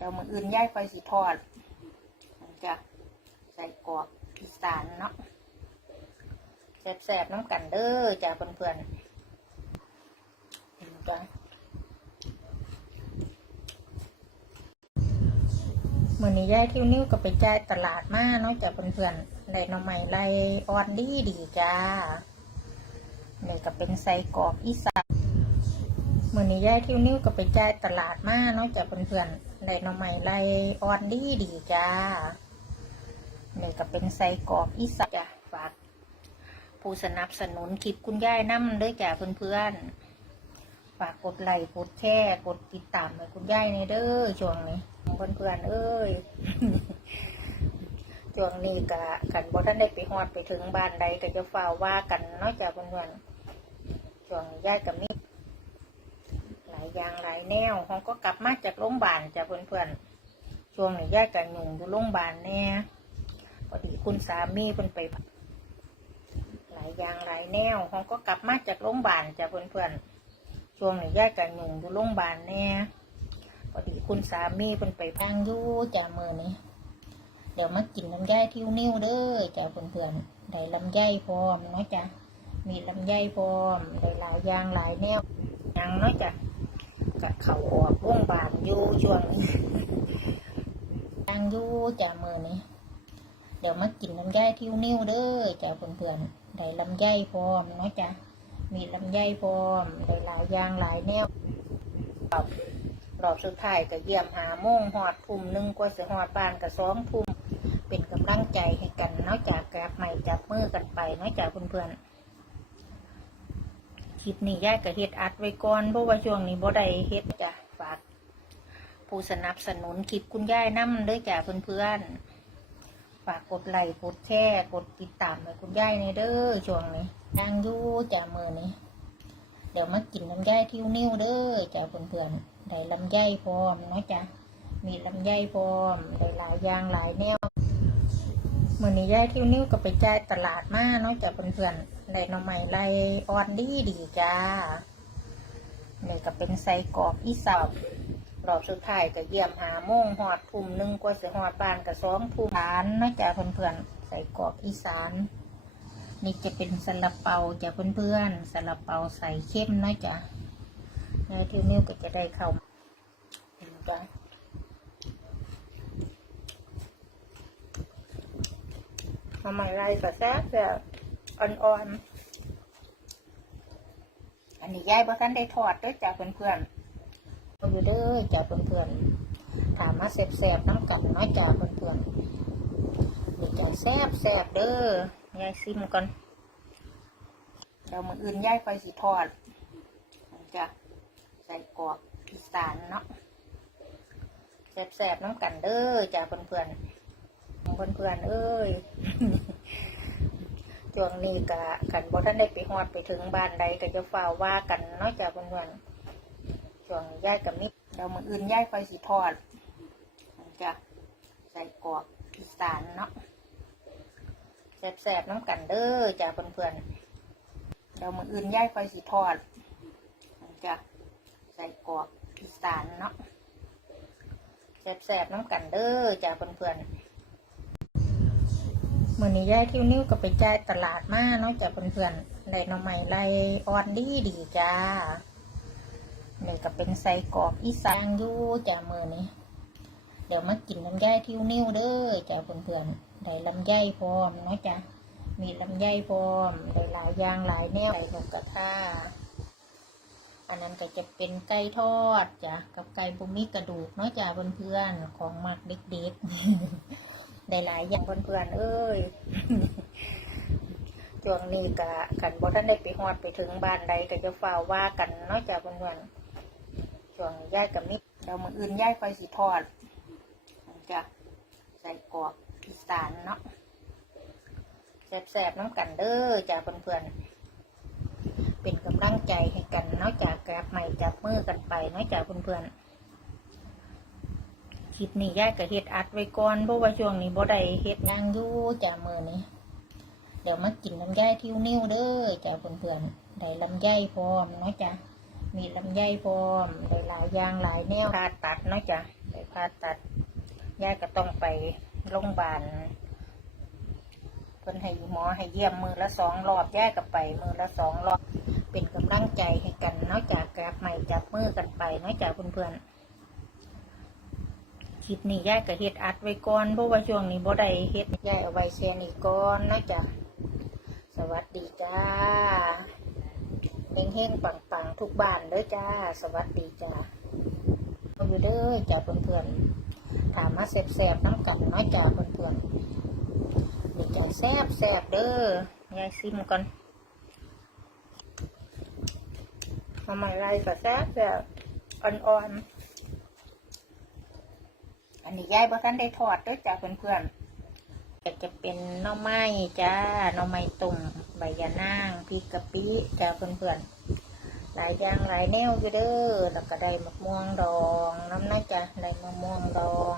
เดี๋ยวมืออื่นย่ายไฟสีทอดจะใส่กรอกอีสานเนาะแสบๆน้ำกันเด้อจ้าเพื่อนๆจ้ะมื่อนี้ย่ายทิวนิ้วก็ไปจ่ายตลาดมาเนาะจ้าเพื่อนๆได้หน่อไม้ไรออนดีดีจ้านี่ก็เป็นใส่กรอกอีสาน มื่อนี้ย่ายทิวนิ้วก็ไปจ่ายตลาดมาเนาะจากเพื่อนๆได้หน่อไม้ไรออนดีดีจ้านี่ก็เป็นไส้กรอกอีสานจ้ะฝากผู้สนับสนุนคลิปคุณย่ายนั่เด้วยจ้าเพื่อนๆฝากกดไลค์กดแชร์กดติดตามให้คุณย่ายในเด้อช่วงนี้เพื่อนๆเอ้ยช่วงนี้ก็กันบ่ท่านได้ไปฮอดไปถึงบ้านใดก็จะฝ่าว่ากันเนาะจากเพื่อนๆช่วงย่ายกับมิ อย่างหลายแนวเขาก็กลับมาจากโรงพยาบาลจ้ะเพื่อนๆช่วงนี้ย่ากันหนุ่งอยู่โรงพยาบาลแน่พอดีคุณสามีเพิ่นไป หลายอย่างหลายแนวเขาก็กลับมาจากโรงพยาบาลจ้ะเพื่อนๆช่วงนี้ย่ากันหนุ่งอยู่โรงพยาบาลแน่พอดีคุณสามีเพิ่นไปพังยู่จ้ะมือนี้เดี๋ยวมากินลำไยทิวนิ้วเด้อจ้ะเพื่อนๆได้ลำไยพร้อมเนาะจ้ะมีลำไยพร้อมได้หลายอย่างหลายแนวยังเนาะจ้ะ กับเขาออกโรงบาลอยู่ช่วงนี้ยังอยู่จ้ะมือนี้ เดี๋ยวมากินลำไยทิวนิ้วเด้อจ้ะเพื่อนๆได้ลำไยพร้อมเนาะจ้ะมีลำไยพร้อมได้หลายอย่างหลายแนวรอบรอบสุดท้ายก็เยี่ยมหาโมงหอดทุ่มหนึ่งกว่าสิหอดบานกับสองทุ่มเป็นกำลังใจให้กันเนาะจ้ะแกบใหม่จับมือกันไปเนาะจ้ะเพื่อนๆ คลิปนี้ย่ายก็เฮ็ดอัดไว้ก่อนเพราะว่าช่วงนี้บ่ได้เฮ็ดจ้ะฝากผู้สนับสนุนคลิปคุณย่ายนำเด้อจ้ะเพื่อนๆฝากกดไลค์กดแชร์กดติดตามให้คุณย่ายในเด้อช่วงนี้ยังยู่จ้ะมือนี้เดี๋ยวมากินลำไยทิวนิ้วเด้อจ้ะเพื่อนๆได้ลำไยพร้อมเนาะจ้ะมีลำไยพร้อมได้หลายอย่างหลายแนว มื่อนี้ย่ายทิวนิ้วก็ไปจ่ายตลาดมาเนาะจากเพื่อนๆได้หน่อไม้ไรออนดีดีจ้านี่ก็เป็นไส้กรอกอีสานรอบสุดท้ายก็เยี่ยมหาโมงหอดทุ่มหนึ่งกว่าสิหอดบานกับสองทุ่มฐานเนาะจากเพื่อนๆใส่กรอกอีสาน นี่จะเป็นซาลาเปาจากเพื่อนๆซาลาเปาใส่เข้มเนาะจ้ะย่ยทิวนิ้วก็จะได้เข้าจ้ะ ทำไมไรก็แซ่บแบบอ่อนๆ อันนี้ยายบ่ทันได้ทอดด้วยจ้ะเพื่อนๆเอาอยู่เด้อจ้ะเพื่อนๆถามมาแซ่บๆน้ำกันเนาะจ้ะเพื่อนๆนี่จ้ะแซ่บแซ่บๆเด้อยายซิมก่อนเดี๋ยวมืออื่นยายไปสิทอดจ้ะใส่กรอกอีสานเนาะแซ่บๆน้ำกันเด้อจ้ะเพื่อนๆ เพื่อนๆเอ้ยช่วงนี้กะกันบ่ท่านได้ไปฮอดไปถึงบ้านใดก็จะฝ่าว่ากันนาะจ้ะเพื่อนๆช่วงย่ายกับมิตรเดี๋ยวมืออื่นย่ายไฟสีทอดจะใส่กรอกอีสานเนาะแซ่บๆน้ำกันเด้อจ้ะเพื่อนๆเดี๋ยวมืออื่นย่ายไฟสีทอดจะใส่กรอกอีสานเนาะแซ่บๆน้ำกันเด้อจ้ะเพื่อนๆ มื่อนี้ย่ายทิวนิ้วก็ไปจ่ายตลาดมาเนาะจากเพื่อนๆได้หน่อไม้ไรออนดีดีจ้าเนี่ยก็เป็นไส้กรอกอีสานอยู่จ้ามือนี้ เดี๋ยวมากินลำไยทิวนิ้วเด้อจ้าเพื่อนๆได้ลำไยพร้อมเนาะจ้ามีลำไยพร้อมได้หลายอย่างหลายแนวใส่นกกระทาอันนั้นก็จะเป็นไก่ทอดจ้ะกับไก่บุมิกระดูกเนาะจ้าเพื่อนๆของหมักเด็กๆ ได้หลายอย่างเพื่อนๆเอ้ยช่วงนี้กะกันบ่ท่านได้ไปฮอดไปถึงบ้านใดก็จะฝ่าว่ากันนาะจ้ะเพื่อนๆช่วงย่ายกับมิตรเดี๋ยวมืออื่นย่ายไฟสีทอดจะใส่กรอกอีสานเนาะแซ่บๆน้ำกันเด้อจ้ะเพื่อนๆเป็นกำลังใจให้กันนาะจ้ะกลับใหม่จับมือกันไปนาะจ้ะเพื่อนๆ ลิปนี้ย่ายก็เฮ็ดอัดไว้ก่อนเพราะว่าช่วงนี้บ่ได้เฮ็ดงานอยู่จ้ะมื้อนี้ เดี๋ยวมากินลำไยทิวนิ้วเด้อจ้ะเพื่อนๆได้ลำไยพร้อมเนาะจ้ะมีลำไยพร้อมได้หลายอย่างหลายแนวผ่าตัดเนาะจ้ะไปผ่าตัดยายก็ต้องไปโรงพยาบาลเพิ่นให้หมอให้เยี่ยมมือละสองรอบยายก็ไปมือละสองรอบเป็นกำลังใจให้กันเนอกจากกราบใหม่จับมือกันไปเนอกจากเพื่อนๆ ลิปนี้ยายก็เฮ็ดอัดไว้ก่อนเพราะว่าช่วงนี้บ่ได้เฮ็ดยายเอาไว้แชร์นี่ก่อนนอกจากสวัสดีจ้าเฮงๆปังๆทุกบ้านเด้อจ้า สวัสดีจ้าเอาอยู่เด้อจ้าเพื่อนๆถามมาแซ่บๆน้ำกันเนาะจ้าเพื่อนๆดีจ้าแซ่บๆเด้อยายซิมก่อนทำอะไรก็แซ่บแบบอ่อนๆ อันนี้ยายบ่ทันได้ทอดด้วยจ้าเพื่อนๆก็จะเป็นน่อไม้จ้าน่อไม้ตุ่มใบยะนางพริกกะปิจ้าเพื่อนๆหลายอย่างหลายแนวอยู่เด้อแล้วก็ได้มะม่วงดองน้ำน่าจะได้มะม่วงดอง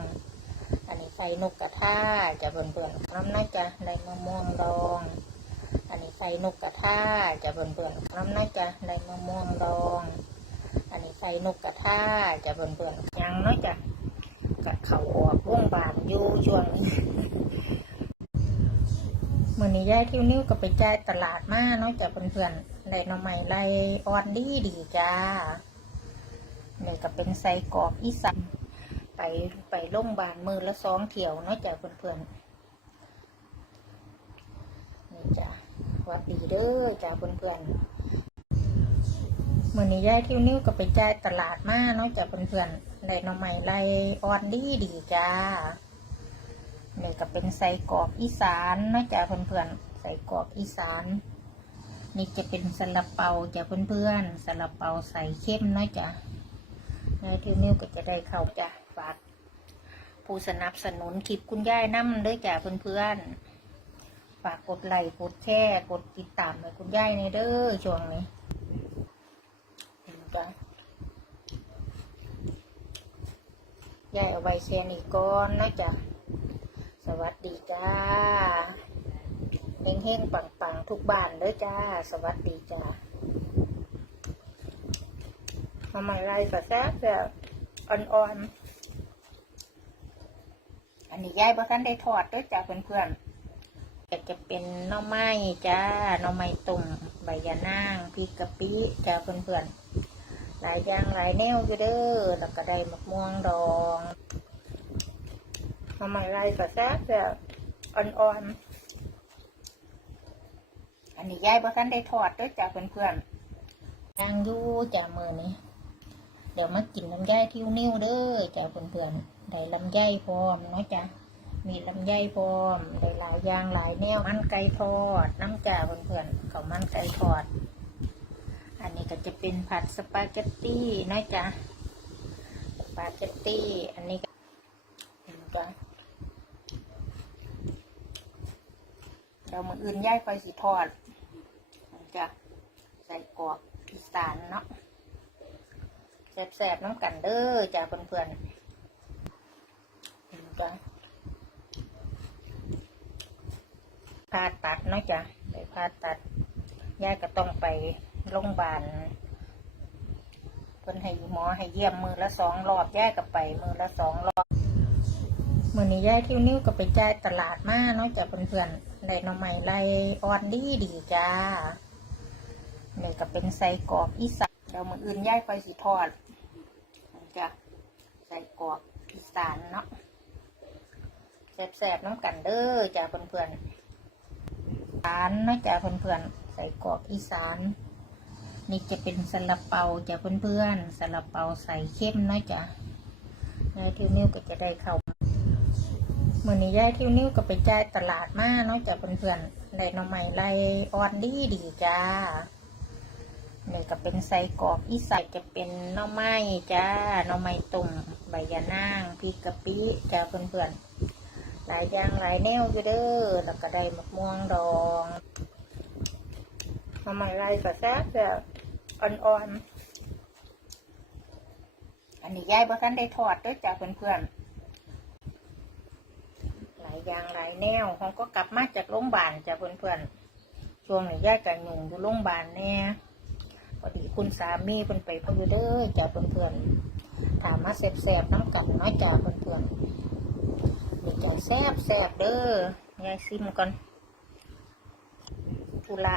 อันนี้ใส่นกกระทาจ้าเพื่อนๆน้ำน่าจะได้มะม่วงดอง อันนี้ใส่นกกระทาจะเบิ่อนๆน้ำน่าจะได้มะม่วงดอง อันนี้ใส่นกกระทาจะเบิ่อนๆยังน้อยจะ กัดเข่าออกว่องบานอยู่ช่วงนี้มื่อนี้ยายทิวนิ้วก็ไปจ่ายตลาดมาเนาะจ้ะเพื่อนๆได้หน่อไม้ไลออนดีดีจ้าเนี่ยก็เป็นไส้กรอกอีสานไปไปโรงพยาบาลมือละสองเที่ยวเนาะจ้ะเพื่อนๆนี่จ้ะวัดดีเด้อจ้าเพื่อนๆ มื่อนี้ยายทิวนิ้วก็ไปจ่ายตลาดมาเนาะจ้าเพื่อนๆได้หน่อไม้ไล่ออนดีดีจ้านี่ก็เป็นไส้กรอกอีสานเนาะจ้าเพื่อนๆไส้กรอกอีสาน นี่จะเป็นซาลาเปาจ้าเพื่อนๆซาลาเปาใส่เข้มเนาะจ้ายายทิวนิ้วก็จะได้เข้าจ้ะฝากผู้สนับสนุนคลิปคุณยายน้ำเด้อจ้าเพื่อนๆฝากกดไลค์กดแชร์กดติดตามให้คุณยายในเด้อช่วงนี้ เห็นปะยายเอาไว้แชร์นี่ก่อนนะจ๊ะสวัสดีจ้าเฮงเฮงปังปังทุกบ้านเด้อจ้า สวัสดีจ้าทำอะไรก็แซ่บแบบอ่อนๆ อันนี้ยายบ่ทันได้ทอดด้อจ้าเพื่อนๆก็จะเป็นน่อไม้จ้าน่อไม้ตุ่มใบยะนางพริกกะปิจ้าเพื่อนๆ หลายอย่างหลายแนวอยู่เด้อแล้วก็ได้มะม่วงดองหน่อไม้ไรก็แซ่บแบบอ่อนๆ อันนี้ยายบ่ทันได้ทอดด้วยจ้าเพื่อนๆย่างอยู่จ้ามือนี้ เดี๋ยวมากินลำไยทิวนิ้วเด้อจ้าเพื่อนๆ ได้ลำไยพร้อมเนาะจ้ามีลำไยพร้อม ได้หลายอย่างหลายแนว มันไก่ทอด น้ำจ่าเพื่อนๆเขามันไก่ทอด อันนี้ก็จะเป็นผัดสปาเกตตี้นะจ๊ะสปาเกตตี้อันนี้ก็เห็นจ้ะเดี๋ยวมืออื่นย่ายไฟสีทอดจะใส่กรอกอีสานเนาะแซ่บๆน้ำกันเด้อจ้ะเพื่อนๆเห็นจ้ะผ่าตัดเนาะจ้ะไปผ่าตัดย่ายก็ต้องไป โรงพยาบาลเพิ่นให้หมอให้เยี่ยมมือละสองรอบยายก็ไป มือละสองรอบมื่อนี้ยายทิวนิ้วก็ไปจ่ายตลาดมาเนาะจ้ะเพื่อนๆได้หน่อไม้ไล่ออนดีดีจ้านี่ก็เป็นไส้กรอกอีสานเดี๋ยวมืออื่นยายไปสิทอดจ้ะไส้กรอกอีสานเนาะแซ่บๆน้ำกันเด้อจ้ะเพื่อนๆอีสานนะจ๊ะเพื่อนๆใส่กรอกอีสาน นี่จะเป็นซาลาเปาจ้ะเพื่อนๆซาลาเปาใส่เข้มนะจ๊ะยายทิวนิ้วก็จะได้เข้าเมื่อนี้ยายทิวนิ้วก็ไปจ่ายตลาดมาเนาะจ้ะเพื่อนๆได้หน่อไม้ไล่ออนดีดีจ้านี่ก็เป็นไส้กรอกอีสานจะเป็นหน่อไม้จ้าหน่อไม้ตุ่มใบยะนางพริกกะปิจ้าเพื่อนๆหลายอย่างหลายแนวอยู่เด้อแล้วก็ได้มะม่วงดองทำอะไรก็แซ่บแบบ อ่อนๆ อันนี้ยายบ่ทันได้ทอดด้วยจ้าเพื่อนๆ หลายอย่างหลายแนวเขาก็กลับมาจากโรงพยาบาลจ้าเพื่อนๆ ช่วงนี้ยายกับหยุ่งอยู่โรงพยาบาลแน่พอดีคุณสามีเพิ่นไปพออยู่เด้อจ้าเพื่อนๆ ถามมาแสบๆน้ำกันเน้อยจ่าเพื่อนๆเดี๋ยวจ่าแซบแซบๆเด้อยายซิมก่อนธุระ